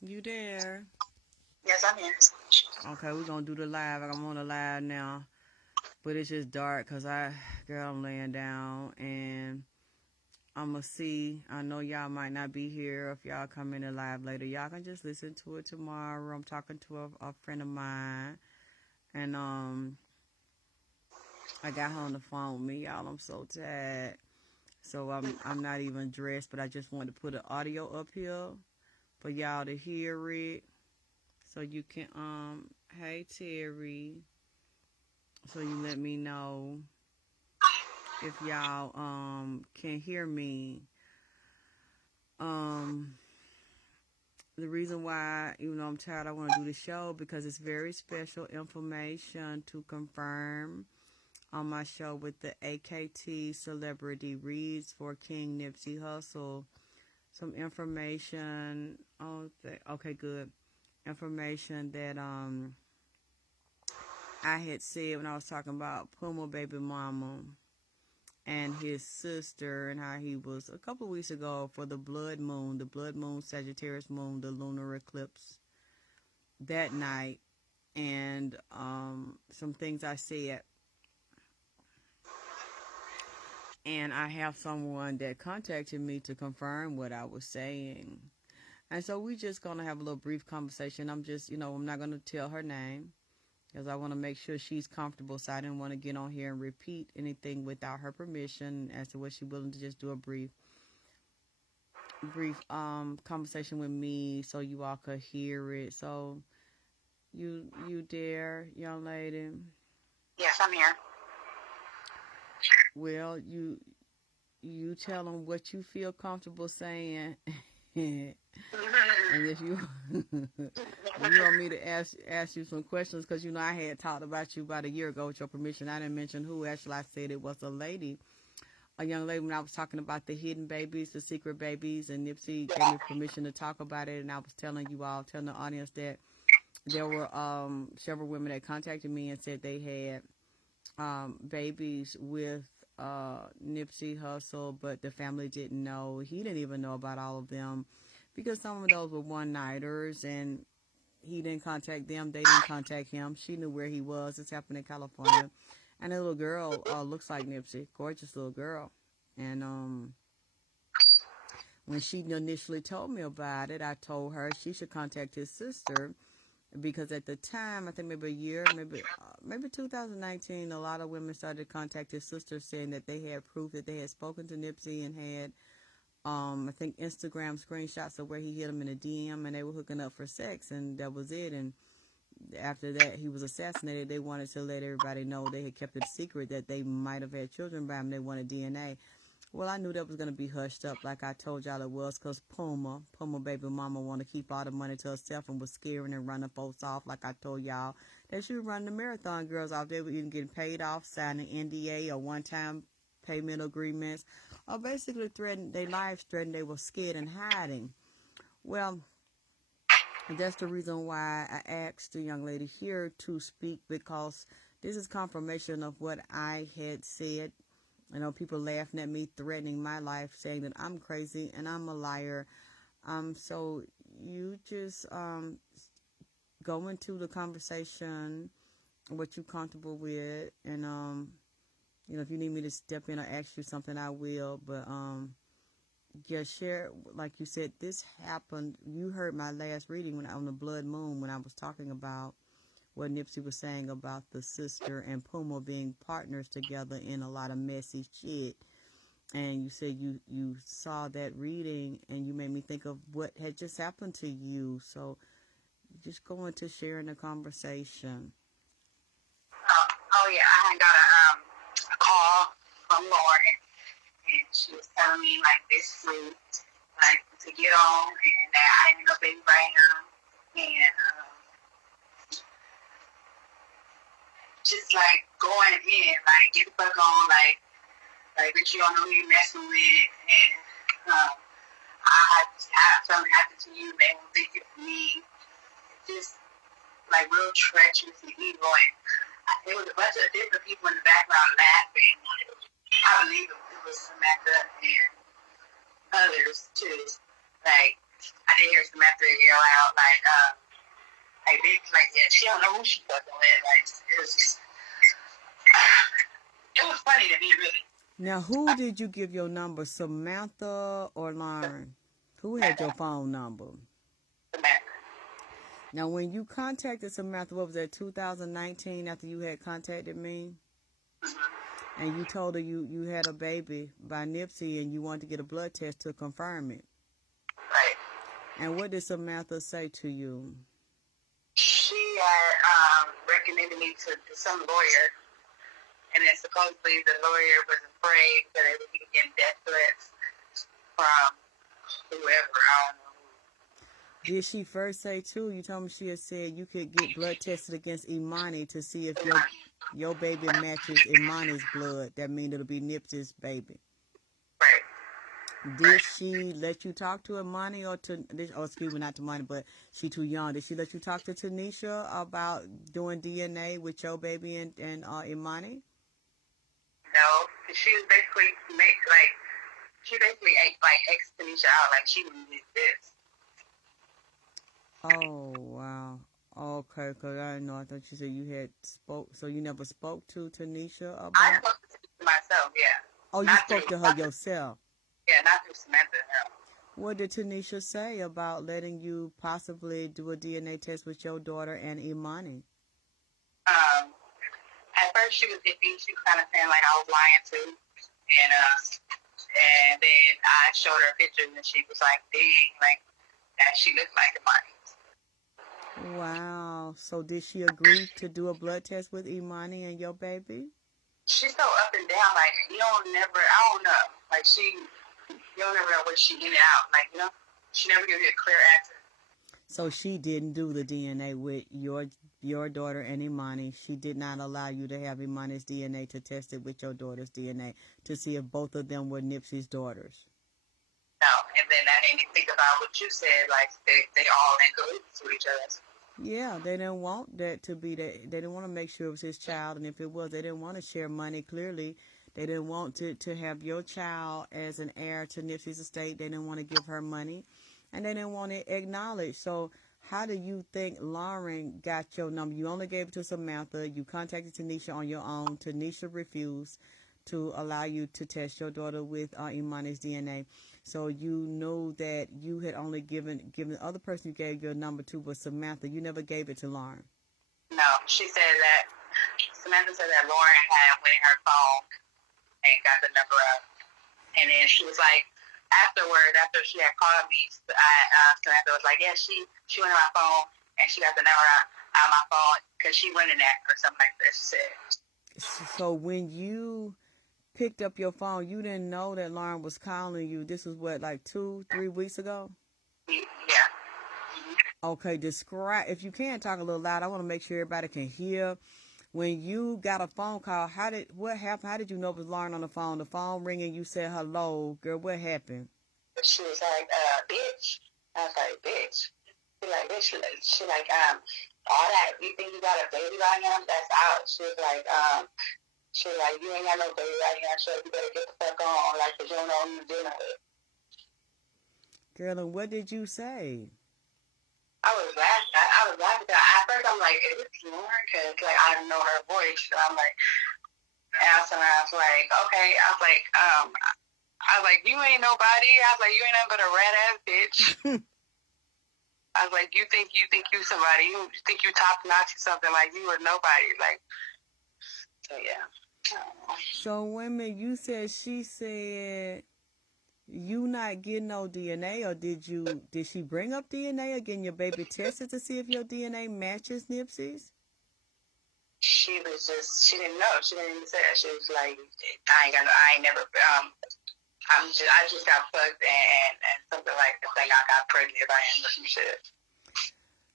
You there? Yes, I'm here. Okay, we're gonna do the live. I'm on the live now, but it's just dark because girl, I'm laying down and I'm gonna see. I know y'all might not be here. If y'all come in the live later, y'all can just listen to it tomorrow. I'm talking to a friend of mine, and I got her on the phone with me, y'all. I'm so tired, so I'm not even dressed, but I just wanted to put an audio up here for y'all to hear it, so you can Hey Terry, so you let me know if y'all can hear me. Um, the reason why, even though I'm tired, I want to do the show because it's very special information to confirm on my show with the AKT Celebrity Reads for King Nipsey Hussle. Some information. Oh, okay, good information that I had said when I was talking about Puma baby mama and his sister and how he was a couple of weeks ago for the blood moon, Sagittarius moon, the lunar eclipse that night, and some things I said. And I have someone that contacted me to confirm what I was saying. And so we just gonna have a little brief conversation. I'm just, I'm not gonna tell her name because I want to make sure she's comfortable. So I didn't want to get on here and repeat anything without her permission as to what she's willing to just do a brief conversation with me so you all could hear it. So you dare, young lady? Yes, I'm here. Well, you tell them what you feel comfortable saying. And if you if you want me to ask you some questions, because I had talked about you about a year ago with your permission. I didn't mention who. Actually, I said it was a young lady, when I was talking about the hidden babies, the secret babies, and Nipsey gave me permission to talk about it. And I was telling the audience that there were several women that contacted me and said they had babies with Nipsey Hussle, but the family didn't know. He didn't even know about all of them because some of those were one-nighters, and he didn't contact them. They didn't contact him. She knew where he was. This happened in California. And the little girl looks like Nipsey. Gorgeous little girl. And when she initially told me about it, I told her she should contact his sister because at the time, I think maybe a year, maybe 2019, a lot of women started to contact his sister saying that they had proof that they had spoken to Nipsey and had, I think, Instagram screenshots of where he hit them in a DM and they were hooking up for sex, and that was it. And after that, he was assassinated. They wanted to let everybody know they had kept it a secret that they might have had children by him. They wanted DNA. Well, I knew that was going to be hushed up like I told y'all it was because Puma baby mama want to keep all the money to herself and was scaring and running folks off like I told y'all. That she was running the marathon girls off. They were either getting paid off, signing NDA or one-time payment agreements, or basically threatened, their lives threatened. They were scared and hiding. Well, that's the reason why I asked the young lady here to speak, because this is confirmation of what I had said. People laughing at me, threatening my life, saying that I'm crazy and I'm a liar. So you just go into the conversation, what you're comfortable with, and if you need me to step in or ask you something, I will. But just share, like you said, this happened. You heard my last reading when on the blood moon when I was talking about what Nipsey was saying about the sister and Puma being partners together in a lot of messy shit. And you said you saw that reading and you made me think of what had just happened to you. So just go into sharing the conversation. Oh yeah, I had got a call from Lauren, and she was telling me like basically like to get on, and that I ended up baby by him, and just like going in, like get the fuck on, like but you don't know who you messing with, and I had to have something happen to you, they won't think it's me. Just like real treacherous and evil, and there was a bunch of different people in the background laughing. I believe it was Samantha and others too. Like I did hear Samantha yell out, like, bitch, like, yeah, she don't know who she fucking with. Like, it was just, it was funny to me, really. Now, who did you give your number, Samantha or Lauren? Who had your phone number? Samantha. Now, when you contacted Samantha, what was that, 2019, after you had contacted me? Mm-hmm. And you told her you had a baby by Nipsey and you wanted to get a blood test to confirm it. Right. And what did Samantha say to you? She had recommended me to some lawyer, and then supposedly the lawyer was afraid that it would be getting death threats from whoever, I don't know. Did she first say, too, you told me she had said you could get blood tested against Imani to see if your baby matches Imani's blood. That means it'll be Nipsey's baby. Right. Did she let you talk to Imani or to, excuse me, not to Imani, but she too young. Did she let you talk to Tanisha about doing DNA with your baby and Imani? No, she was basically X Tanisha out, like she didn't need this. Oh, wow. Okay, because I didn't know. I thought you said you had spoke, so you never spoke to Tanisha about? I spoke to Tanisha myself, yeah. Oh, you spoke to her yourself? Yeah, not through Samantha, no. What did Tanisha say about letting you possibly do a DNA test with your daughter and Imani? At first she was iffy. She was kind of saying like I was lying too. And then I showed her pictures and she was like, dang, like, that she looked like Imani. Wow. So did she agree to do a blood test with Imani and your baby? She's so up and down, like, I don't know. Like, you don't never know what she in and out. Like, she never gives you a clear answer. So she didn't do the DNA with your daughter and Imani. She did not allow you to have Imani's DNA to test it with your daughter's DNA to see if both of them were Nipsey's daughters. No, and then that made me think about what you said, like, they all in cahoots with each other. Yeah, they didn't want that to be that. They didn't want to make sure it was his child, and if it was, they didn't want to share money. Clearly, they didn't want to have your child as an heir to Nipsey's estate. They didn't want to give her money, and they didn't want it acknowledged. So, how do you think Lauren got your number? You only gave it to Samantha. You contacted Tanisha on your own. Tanisha refused to allow you to test your daughter with Imani's DNA. So you knew that you had only given the other person you gave your number to was Samantha. You never gave it to Lauren. No, Samantha said that Lauren had went in her phone and got the number up. And then she was like, after she had called me, Samantha was like, yeah, she went in my phone and she got the number out of my phone because she went in that or something like that, she said. So when you picked up your phone, you didn't know that Lauren was calling you. This was what, like 2-3 weeks ago? Yeah. Mm-hmm. Okay, describe, if you can talk a little loud, I want to make sure everybody can hear. When you got a phone call, what happened? How did you know it was Lauren on the phone? The phone ringing, you said hello. Girl, what happened? She was like, bitch. I was like, bitch. She like, bitch. She like, all that, you think you got a baby right now? That's out. She was like, you ain't got no baby right now, so you better get the fuck on, like, because you don't know who you're dealing with. Girl, and what did you say? I was laughing. At first, I'm like, is this Lauren? Because, like, I know her voice. So I'm like, and I was like, okay. I was like, you ain't nobody. I was like, you ain't nothing but a rat-ass bitch. I was like, you think you somebody. You think you top-notch or something. Like, you were nobody. Like, so, yeah. So, women, you said she said you not getting no DNA, or did she bring up DNA or getting your baby tested to see if your DNA matches Nipsey's? She didn't know. She didn't even say that. She was like, I just got fucked and something like the thing I got pregnant if I am or some shit.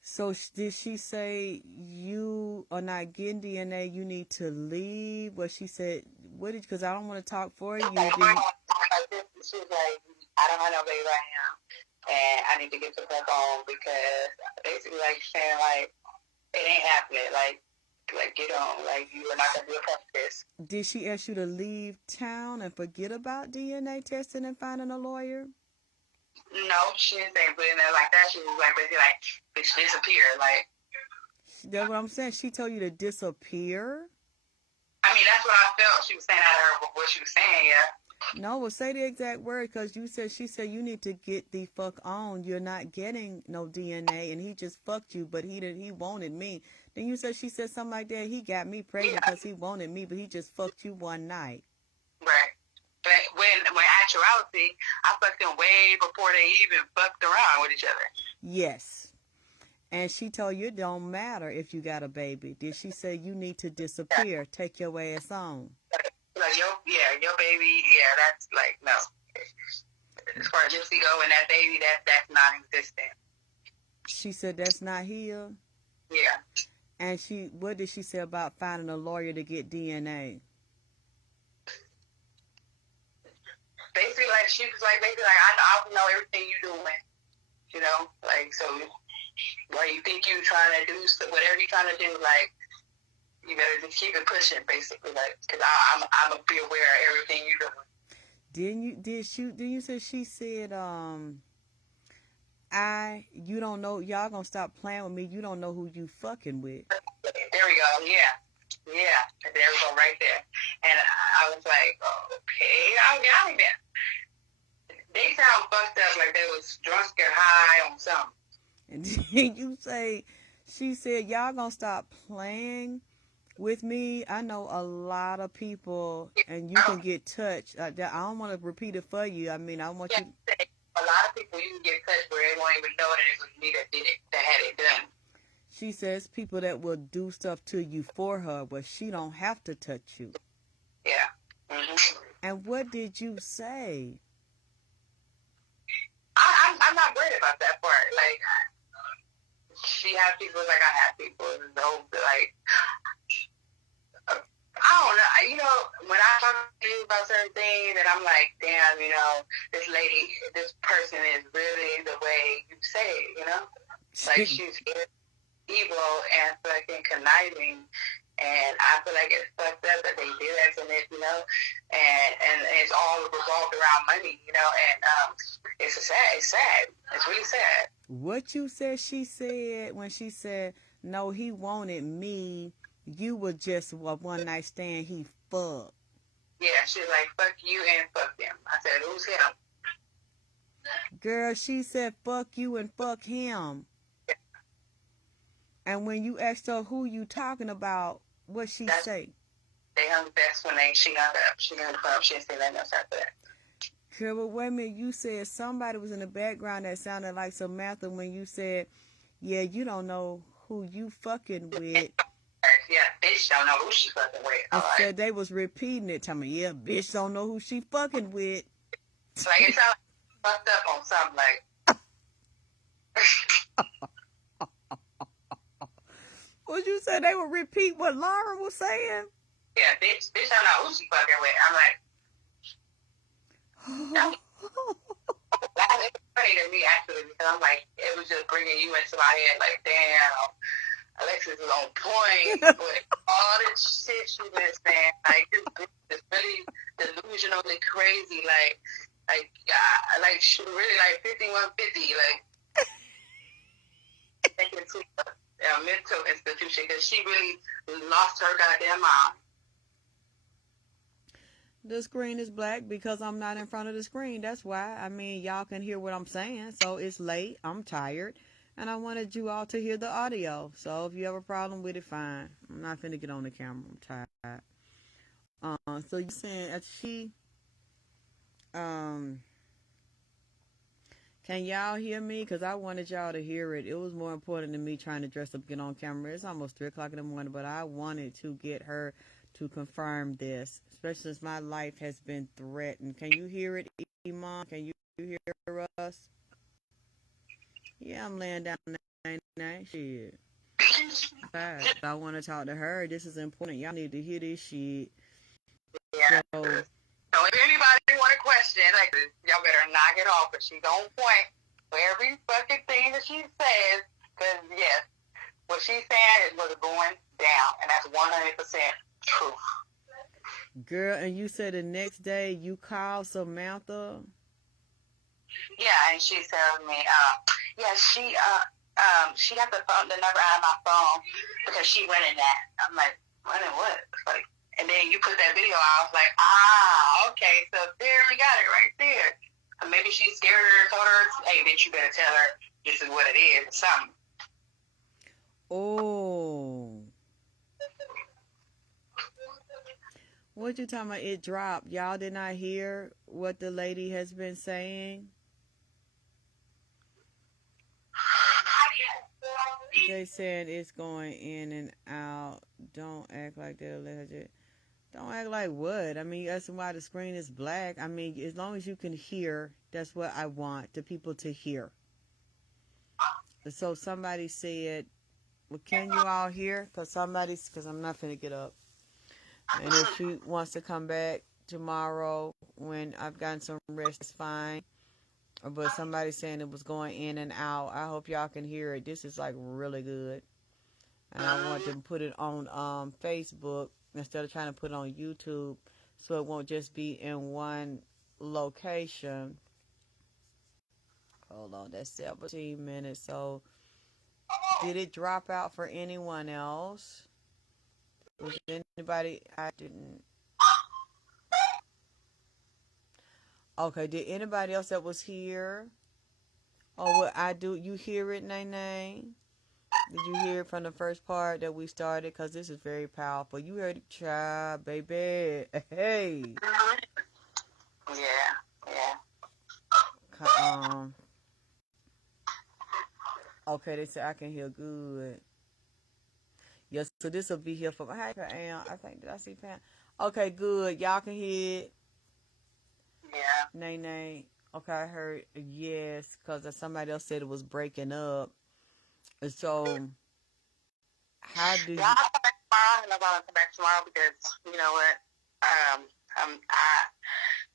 So did she say you are not getting DNA, you need to leave? What she said, because I don't want to talk for you. She was like, I don't have no baby right now, and I need to get the fuck on because basically like saying like, it ain't happening. Like get on. Like you are not going to be a part of this. Did she ask you to leave town and forget about DNA testing and finding a lawyer? No, she didn't say put in there like that. She was like, basically like, bitch, disappear. Like, That's what I'm saying. She told you to disappear? I mean, that's what I felt she was saying out of her, what she was saying, yeah. No, well, say the exact word, because she said you need to get the fuck on. You're not getting no DNA, and he just fucked you, but he wanted me. Then she said something like that. He got me pregnant because he wanted me, but he just fucked you one night. Right. But when actuality, I fucked them way before they even fucked around with each other. Yes. And she told you it don't matter if you got a baby. Did she say you need to disappear? Take your ass on. Like your baby, that's like, no. As far as Nipsey go and that baby, that's non-existent. She said that's not here? Yeah. And what did she say about finding a lawyer to get DNA? Basically, like, she was like, I know everything you're doing. You know, like, so why you think you trying to do whatever you're trying to do, like, you better just keep it pushing, basically, like, because I'm gonna be aware of everything you're doing. Did you say she said, you don't know, y'all gonna stop playing with me, you don't know who you fucking with. There we go, yeah. There we go, right there. And I was like, okay, I got it. They sound fucked up, like they was drunk or high on something. And then she said, y'all gonna stop playing with me. I know a lot of people, and you can get touched. I don't want to repeat it for you. I mean, I want you. A lot of people you can get touched where they won't even know that it was me that did it, that had it done. She says people that will do stuff to you for her, but she don't have to touch you. Yeah. Mm-hmm. And what did you say? I'm not worried about that part. Like, she has people like I have people. So, like, I don't know. You know, when I talk to you about certain things, and I'm like, damn, you know, this person is really the way you say it, you know? Like, she's evil and fucking conniving. And I feel like it's fucked up that they did that to me, you know, and it's all revolved around money, you know, and it's sad. It's really sad. What you said she said when she said, no, he wanted me, you were just a one night stand, he fucked. Yeah, she's like, fuck you and fuck him. I said, who's him? Girl, she said, fuck you and fuck him. Yeah. And when you asked her who you talking about, what she say? That's when she hung up. She hung up. She didn't say nothing else after that. Girl, but wait a minute. You said somebody was in the background that sounded like Samantha when you said, yeah, you don't know who you fucking with. Yeah, bitch don't know who she fucking with. I said they was repeating it. Tell me, yeah, bitch don't know who she fucking with. Like, it sounds fucked up on something like. What you said? They would repeat what Laura was saying? Yeah, bitch don't know who she fucking with. I'm like, no. It's funny to me, actually, because I'm like, it was just bringing you into my head, like, damn, Alexis is on point with all this shit she been saying. Like, this bitch is really delusionally crazy. Like she really, like, 5150, like, taking it to a mental institution, because she really lost her goddamn mind. The screen is black because I'm not in front of the screen. That's why. I mean, y'all can hear what I'm saying. So it's late. I'm tired. And I wanted you all to hear the audio. So if you have a problem with it, fine. I'm not finna get on the camera. I'm tired. So you saying that can y'all hear me? Because I wanted y'all to hear it. It was more important than me trying to dress up, get on camera. It's almost 3 o'clock in the morning, but I wanted to get her to confirm this, especially since my life has been threatened. Can you hear it, Iman? Can you hear us? Yeah, I'm laying down night. Shit. I want to talk to her. This is important. Y'all need to hear this shit. Yeah. So if anybody want a question, like, y'all better knock it off. But she's on point for every fucking thing that she says. Because, yes, what she's saying is what's going down. And that's 100% truth. Girl, and you said the next day you called Samantha? Yeah, and she tells me, yeah, she got the number out of my phone because she went in that. I'm like, went in what? Like, and then you put that video out. I was like, okay, so there we got it right there. Maybe she scared her, told her, hey, bitch, you better tell her this is what it is, or something. Oh. What you talking about? It dropped. Y'all did not hear what the lady has been saying? They said it's going in and out. Don't act like they're alleged. Don't act like what? I mean, that's why the screen is black. I mean, as long as you can hear, that's what I want the people to hear. So somebody said, well, can you all hear? Because I'm not finna get up. And if she wants to come back tomorrow when I've gotten some rest, it's fine. But somebody saying it was going in and out. I hope y'all can hear it. This is like really good. And I want to put it on Facebook instead of trying to put it on YouTube, so it won't just be in one location. Hold on, that's 17 minutes. So did it drop out for anyone else? Was anybody? I didn't. Okay, did anybody else that was here? Oh, what I do? You hear it, Nene? Did you hear it from the first part that we started? Because this is very powerful. You heard it, child, baby. Hey. Yeah. Okay, they said I can hear good. Yes, so this will be here for my hi, Pam. I think, did I see Pam? Okay, good. Y'all can hear it. Yeah. Nay. Okay, I heard yes, because somebody else said it was breaking up. And so, how do you... Yeah, I'll come back tomorrow, and I'm going to come back tomorrow because, you know what,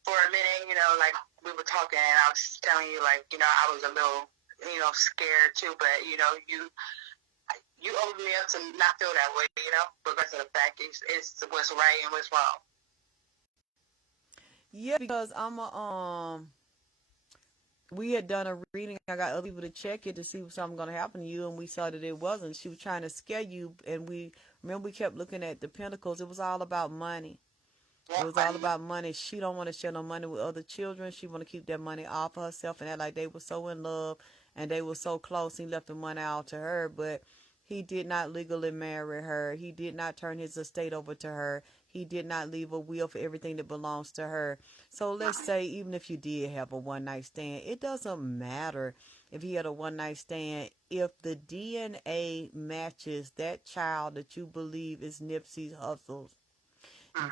for a minute, like we were talking, and I was telling you, like, I was a little, scared too, but, you opened me up to not feel that way, because of the fact it's what's right and what's wrong. Yeah, because we had done a reading. I got other people to check it to see if something going to happen to you, and we saw that it wasn't. She was trying to scare you, and we kept looking at the pentacles. It was all about money. It was all about money. She don't want to share no money with other children. She want to keep that money off of herself and act like they were so in love and they were so close. He left the money out to her, but he did not legally marry her. He did not turn his estate over to her. He did not leave a will for everything that belongs to her. So let's say even if you did have a one-night stand, it doesn't matter if he had a one-night stand. If the DNA matches that child that you believe is Nipsey Hussle's,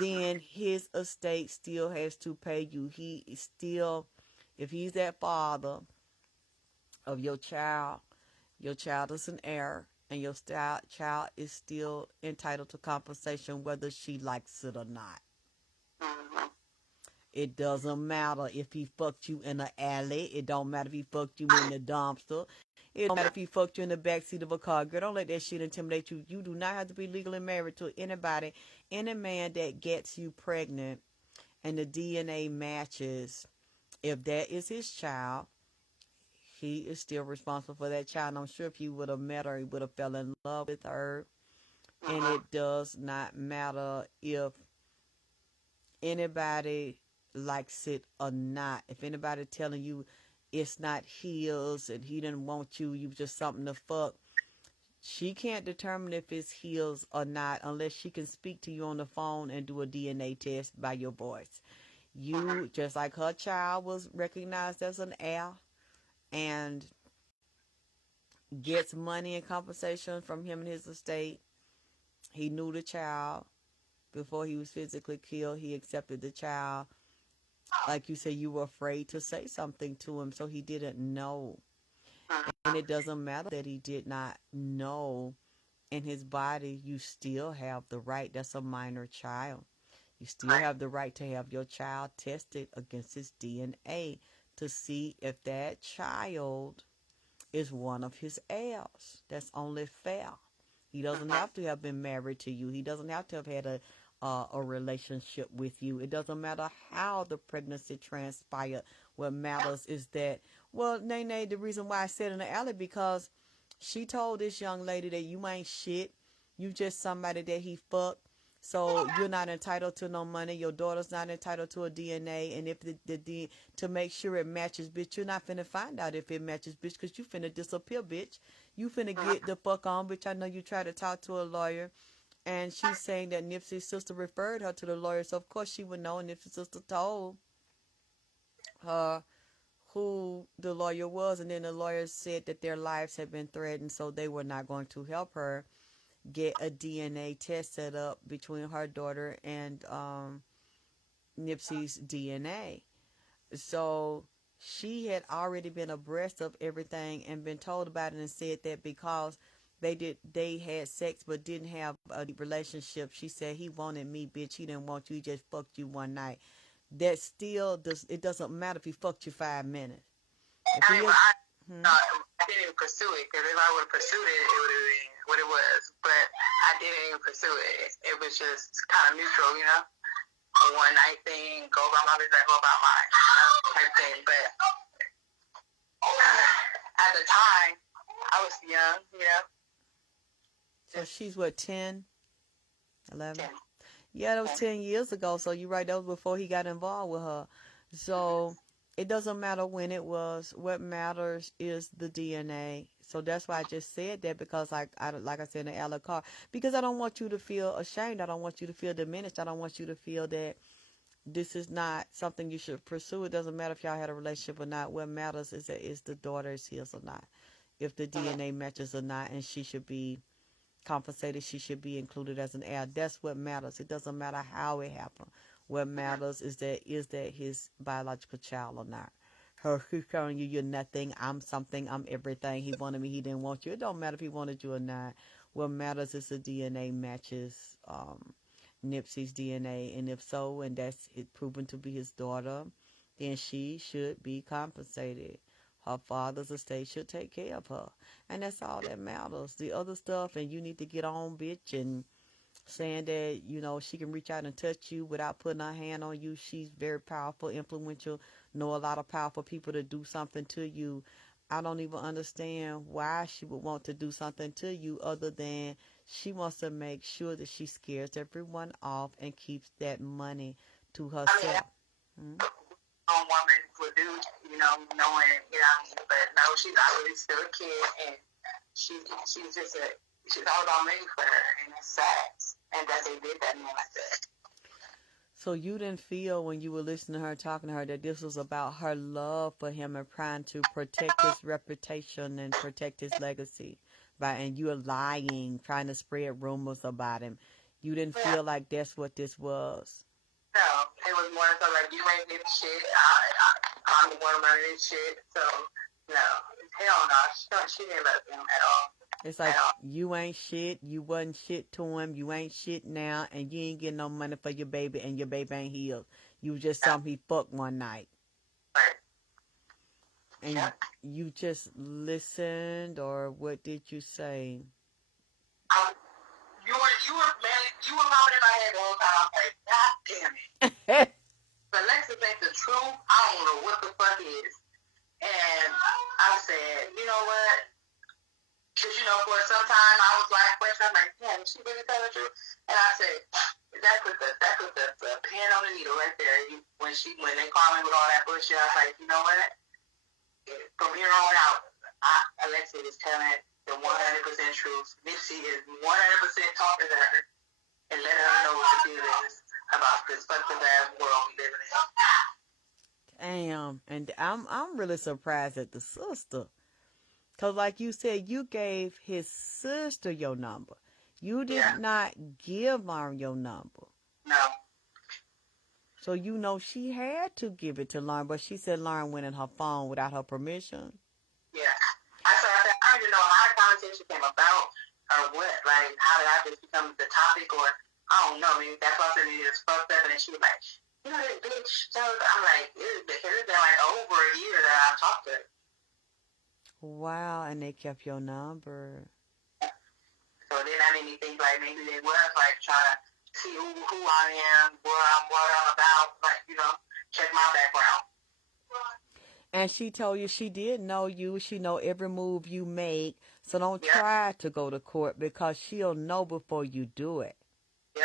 then his estate still has to pay you. He is still, if he's that father of your child is an heir, and your child is still entitled to compensation whether she likes it or not. It doesn't matter if he fucked you in an alley. It don't matter if he fucked you in the dumpster. It don't matter if he fucked you in the backseat of a car. Girl, don't let that shit intimidate you. You do not have to be legally married to anybody. Any man that gets you pregnant and the DNA matches, if that is his child, he is still responsible for that child. And I'm sure if he would have met her, he would have fell in love with her. And it does not matter if anybody likes it or not. If anybody telling you it's not his and he didn't want you, you just something to fuck, she can't determine if it's his or not unless she can speak to you on the phone and do a DNA test by your voice. You, just like her child was recognized as an heir and gets money and compensation from him and his estate, he knew the child before he was physically killed. He accepted the child. Like you said, you were afraid to say something to him, so he didn't know. And it doesn't matter that he did not know. In his body, you still have the right. That's a minor child. You still have the right to have your child tested against his DNA to see if that child is one of his heirs. That's only fair. He doesn't have to have been married to you. He doesn't have to have had a relationship with you. It doesn't matter how the pregnancy transpired. What matters is that, well, Nene, the reason why I said in the alley, because she told this young lady that you ain't shit. You just somebody that he fucked. So you're not entitled to no money. Your daughter's not entitled to a DNA. And if the to make sure it matches, bitch, you're not finna find out if it matches, bitch, because you finna disappear, bitch. You finna get the fuck on, bitch. I know you tried to talk to a lawyer. And she's saying that Nipsey's sister referred her to the lawyer. So, of course, she would know. And Nipsey's sister told her who the lawyer was. And then the lawyer said that their lives had been threatened. So they were not going to help her get a DNA test set up between her daughter and Nipsey's DNA. So she had already been abreast of everything and been told about it and said that because they had sex but didn't have a relationship. She said he wanted me, bitch. He didn't want you. He just fucked you one night. That still does. It doesn't matter if he fucked you 5 minutes. If he is, I didn't even pursue it, because if I would have pursued it, it would have been what it was. But I didn't even pursue it. It was just kind of neutral, you know? A one night thing, go about my business, go about mine, you know, type thing. But at the time, I was young, you know? so she's what, 10, 11? 10. Yeah, that was 10 years ago. So you're right. That was before he got involved with her. So it doesn't matter when it was. What matters is the DNA. So that's why I just said that, because like I said in the Alec car, because I don't want you to feel ashamed. I don't want you to feel diminished. I don't want you to feel that this is not something you should pursue. It doesn't matter if y'all had a relationship or not. What matters is that is the daughter is his or not. If the DNA matches or not, and she should be compensated, she should be included as an heir. That's what matters. It doesn't matter how it happened. What matters is that his biological child or not. He's telling you you're nothing, I'm something, I'm everything. He wanted me, he didn't want you. It don't matter if he wanted you or not. What matters is the DNA matches Nipsey's DNA, and if so, and that's it proven to be his daughter, then she should be compensated. Her father's estate should take care of her. And that's all that matters. The other stuff, and you need to get on, bitch, and saying that, you know, she can reach out and touch you without putting her hand on you. She's very powerful, influential, know a lot of powerful people to do something to you. I don't even understand why she would want to do something to you other than she wants to make sure that she scares everyone off and keeps that money to herself. Woman would do, you know, knowing, you know, but no, she's already still a kid, and she's all about money for her, and it's sad, and that they did that man like that. So you didn't feel when you were listening to her, talking to her, that this was about her love for him and trying to protect his reputation and protect his legacy, and you're lying, trying to spread rumors about him. You didn't feel like that's what this was. No, it was more so like, you ain't getting shit. I'm the one running this shit. So, no, hell no. She didn't love him at all. It's like, you ain't shit. You wasn't shit to him. You ain't shit now. And you ain't getting no money for your baby. And your baby ain't healed. You was just something he fucked one night. Right. And you just listened, or what did you say? You were popping in my head the whole time. I was like, God damn it. But Lexus ain't the truth. I don't know what the fuck is. And I said, you know what? Because, you know, for some time I was like, damn, is she really telling the truth? And I said, that put the pin on the needle right there. When they called me with all that bullshit, I was like, you know what? From here on out, Alexis is telling the 100% truth. Nipsey is 100% talking to her and letting her know what the deal is about this fucked up ass world we living in. Damn. And I'm really surprised at the sister. Because like you said, you gave his sister your number. You did not give her your number. No. So you know she had to give it to Lauren, but she said Lauren went in her phone without her permission. Yeah. I don't even know how the conversation came about or what. Like, how did I just become the topic, or I don't know. Maybe that person is fucked up, and then she was like, you know that bitch. So I'm like, it's been like over a year that I've talked to her. Wow, and they kept your number. So then that made me think like maybe they was like trying to see who I am, what I'm about, like, check my background. And she told you she did know you. She know every move you make. So don't Yeah, try to go to court because she'll know before you do it. yeah.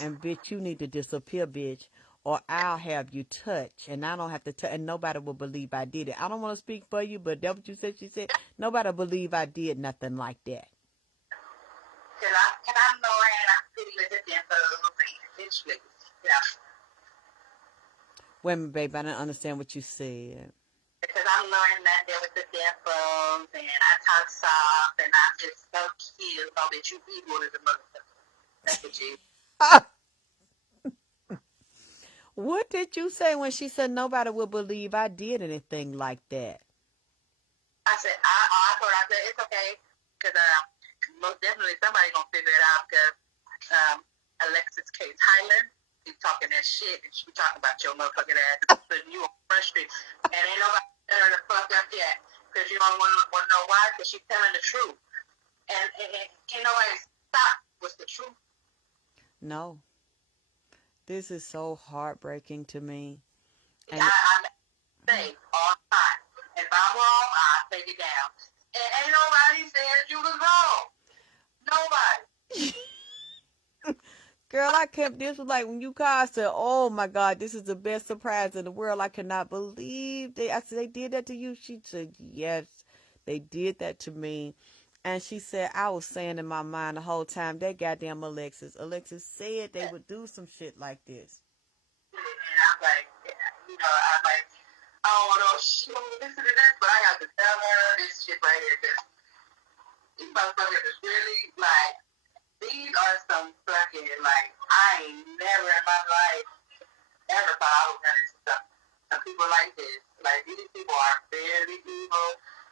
And bitch, you need to disappear, bitch, or I'll have you touch, and I don't have to touch, and nobody will believe I did it. I don't want to speak for you, but that's what you said. She said nobody will believe I did nothing like that. Cause I'm knowing I'm pretty with the dimples and it's really, Wait a minute, babe, I didn't understand what you said. because I'm learning that there with the dimples and I talk soft and I'm just so cute. So that you evil as a motherfucker. That's what you. What did you say when she said nobody will believe I did anything like that? I said, I told her, I said, it's okay. Because most definitely somebody going to figure it out because Alexis K. Tyler, she's talking that shit and she be talking about your motherfucking ass putting you on Front Street. And ain't nobody set her the fuck up yet. Because you don't want to know why? Because she's telling the truth. And can't nobody stop what's the truth. No. This is so heartbreaking to me. And I say all the time, if I'm wrong, I'll take it down. And ain't nobody said you was wrong. Nobody. girl, I kept this was like when you called, I said, "Oh my God, this is the best surprise in the world. I cannot believe they." I said, "They did that to you?" She said, "Yes, they did that to me." And she said, "I was saying in my mind the whole time, that goddamn Alexis said they would do some shit like this." And I'm like, I'm like, I don't want no shit, this and that, but I got to tell her this shit right here. Because these motherfuckers is really, like, these are some fucking, like, I ain't never in my life ever thought I was going to see some people like this. Like, these people are very evil,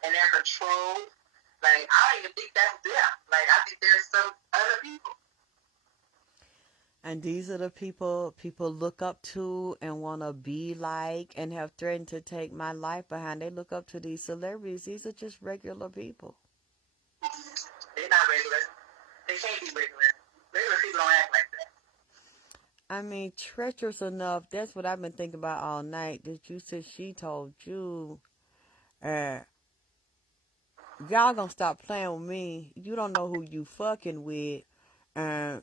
and they're controlled. Like, I don't even think that's them. Like, I think there's some other people. And these are the people look up to and want to be like and have threatened to take my life behind. They look up to these celebrities. These are just regular people. They're not regular. They can't be regular. Regular people don't act like that. I mean, treacherous enough. That's what I've been thinking about all night. That you said she told you, y'all gonna stop playing with me. You don't know who you fucking with.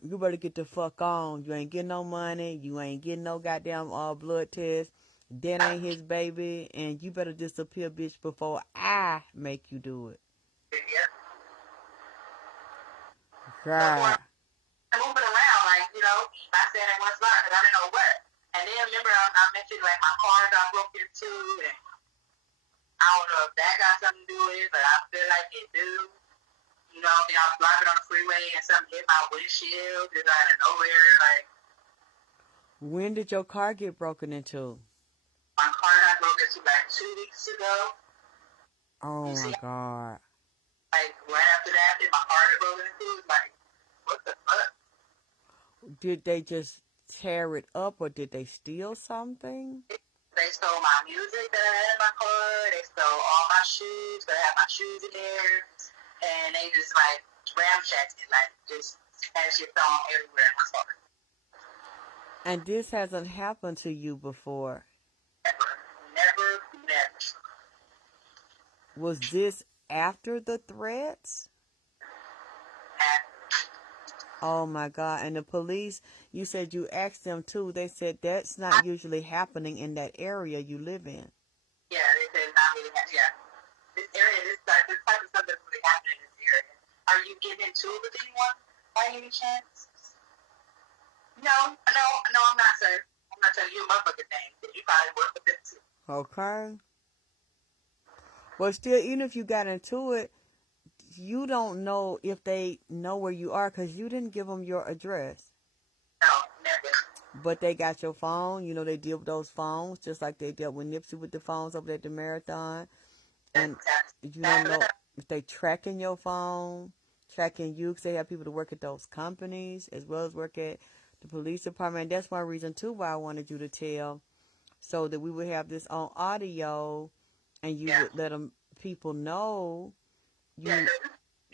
You better get the fuck on. You ain't getting no money. You ain't getting no goddamn blood test. That ain't his baby. And you better disappear, bitch, before I make you do it. Yeah. God. Moving around, like, I said in one spot because I didn't know what. And then remember, I mentioned, like, my car got broken into, and I don't know if that got something to do with it, but I feel like it do. I was driving on the freeway and something hit my windshield just out of nowhere. Like, When did your car get broken into? my car got broken into like 2 weeks ago. Oh my God. Like, right after that, then my car got broken into. Like, what the fuck? Did they just tear it up or did they steal something? They stole my music that I had in my car. They stole all my shoes, but I had my shoes in there. And they just, like, ramshacked it. Like, just had shit thrown everywhere in my car. And this hasn't happened to you before? Never. Was this after the threats? Oh my God. And the police, you said you asked them too. They said that's not usually happening in that area you live in. Yeah, they said not really happening. Yeah. This area, this type of stuff that's really happening in this area. Are you getting into it with anyone by any chance? No, I'm not, sir. I'm not telling you a motherfucking thing. You probably work with them too. Okay. But still, even if you got into it, you don't know if they know where you are because you didn't give them your address. No, never. But they got your phone. They deal with those phones just like they dealt with Nipsey with the phones over at the marathon. And you don't know if they tracking your phone, tracking you because they have people to work at those companies as well as work at the police department. And that's one reason, too, why I wanted you to tell so that we would have this on audio and you would let people know you had... It's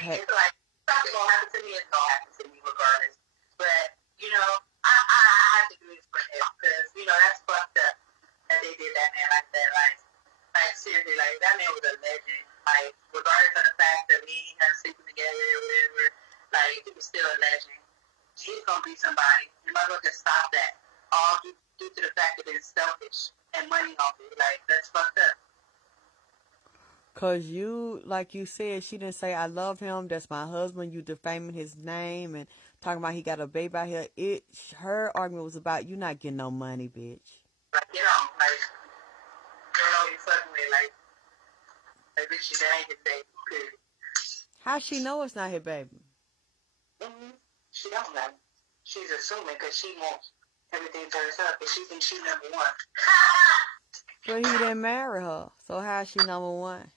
like something gonna happen to me, it's gonna happen to me regardless. But, did that man like that. Like seriously, like that man was a legend. Like regardless of the fact that me and him sleeping together or whatever, like he was still a legend. He's gonna be somebody. You might as well just stop that. All due to the fact that it's selfish and money hungry. Like that's fucked up. Cause you, like you said, she didn't say I love him. That's my husband. You defaming his name and talking about he got a baby out here. Her argument was about you not getting no money, bitch. Like you know, like you know you fucking with like bitch, that ain't his baby. Period. How she know it's not his baby? She don't know. She's assuming because she wants everything to herself because she thinks she's number one. But he didn't marry her, so how's she number one?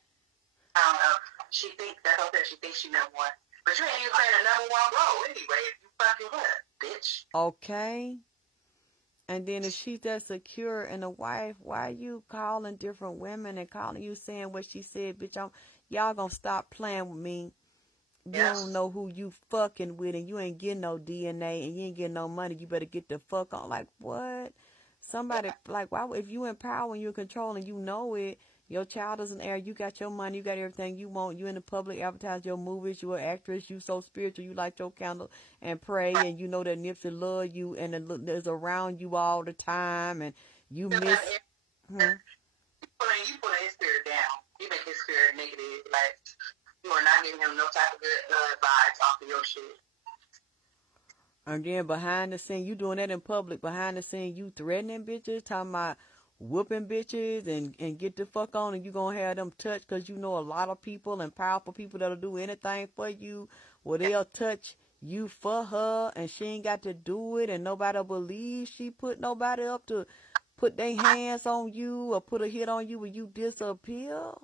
I don't know. She thinks that's okay. She thinks she's number one, but you ain't even playing a number one role anyway. If you fucking what, bitch? Okay. And then if she's that secure and a wife, why are you calling different women and calling you saying what she said, bitch? Y'all gonna stop playing with me. You don't know who you fucking with, and you ain't getting no DNA, and you ain't getting no money. You better get the fuck on. Like, what? Somebody, like, why? If you in power and you're in control and you know it, your child is an heir, you got your money, you got everything you want, you in the public, advertise your movies, you an actress, you so spiritual, you light your candle and pray, and you know that Nipsey love you and is around you all the time, and you miss... You put his spirit down. You make his spirit negative. Like, you are not giving him no type of good vibes off of your shit. And then behind the scene, you doing that in public. Behind the scene, you threatening bitches, talking about whooping bitches and get the fuck on, and you gonna have them touch because you know a lot of people and powerful people that'll do anything for you. Well, they'll touch you for her, and she ain't got to do it, and nobody believes she put nobody up to put their hands on you or put a hit on you when you disappear.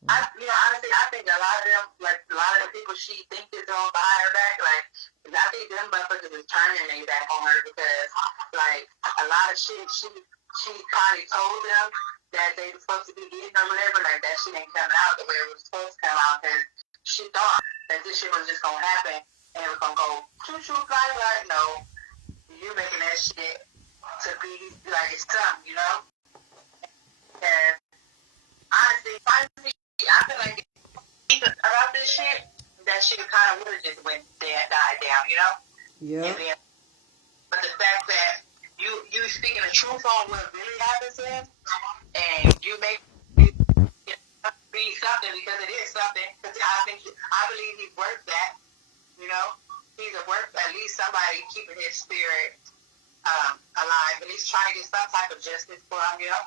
Honestly, I think a lot of them, like a lot of the people she thinks is on behind her back, like I think them motherfuckers is turning their back on her because, like, a lot of shit she probably told them that they were supposed to be getting or whatever, like that shit ain't coming out the way it was supposed to come out because she thought that this shit was just gonna happen and it was gonna go choo choo fly like no, you making that shit to be like it's something, you know? And honestly, I feel like about this shit, that shit kind of would have just went there, died down, you know? Yeah. But the fact that you speaking the truth on what really happens to him, and you make it be something because it is something. Because I believe he's worth that, you know? He's worth at least somebody keeping his spirit alive, at least trying to get some type of justice for him, you know?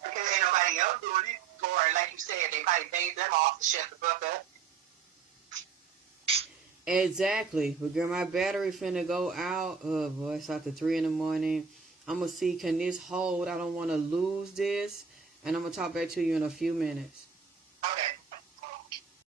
Because ain't nobody else doing it. Or, like you said, they probably paid them off to shut the fuck up. Exactly. But girl, my battery finna go out. Oh boy, it's after 3 in the morning. I'm gonna see, can this hold? I don't want to lose this. And I'm gonna talk back to you in a few minutes.